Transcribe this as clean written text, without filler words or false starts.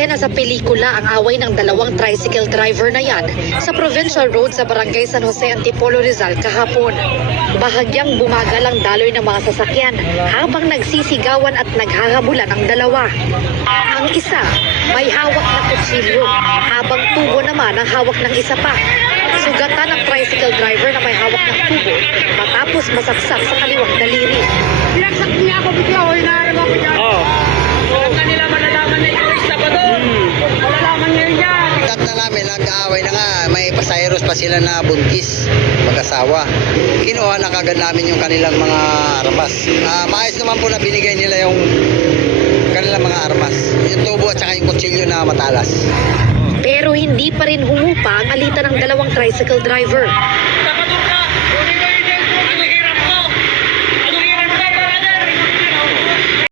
eksena sa pelikula ang away ng dalawang tricycle driver na yan sa Provincial Road sa Barangay San Jose, Antipolo, Rizal kahapon. Bahagyang bumagal ang daloy ng mga sasakyan habang nagsisigawan at naghahabulan ang dalawa. Ang isa may hawak na kutsilyo habang tubo naman ang hawak ng isa pa. Sugatan ang tricycle driver na may hawak ng tubo matapos masaksak sa kaliwang daliri. Pinagsak niya ako bigla, o inaarap ako dyan. Huwag na nila malalaman na yung isa pa doon. Malalaman niya yun yan. Tat na namin, nag-aaway na nga, may pasayros pa sila na buntis, mag-asawa. Kinuha na kagad namin yung kanilang mga armas. Maayos naman po na binigay nila yung kanilang mga armas. Yung tubo at saka yung kutsilyo na matalas. Pero hindi pa rin humupa ang alitan ng dalawang tricycle driver. Dapat